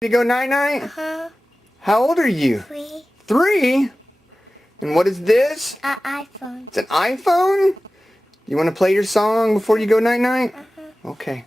To go night-night? Uh-huh. How old are you? 3. 3? And what is this? An iPhone. It's an iPhone? You want to play your song before you go night-night? Uh-huh. Okay.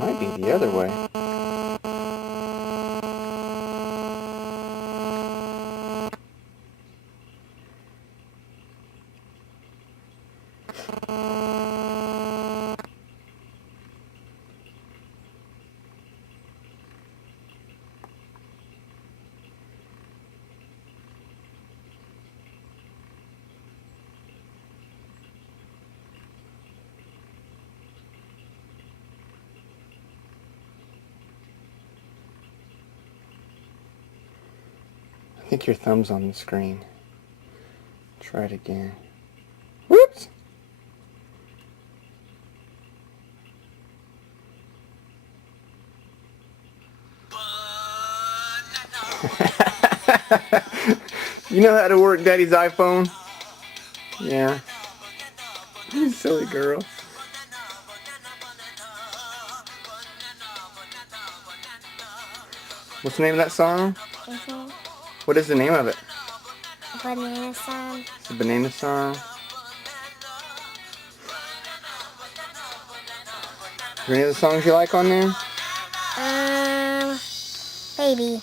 Might be the other way. I think your thumb's on the screen. Try it again. Whoops! You know how to work Daddy's iPhone? Yeah. You silly girl. What's the name of that song? Mm-hmm. What is the name of it? Banana song. It's a banana song. Are there any other songs you like on there? Maybe.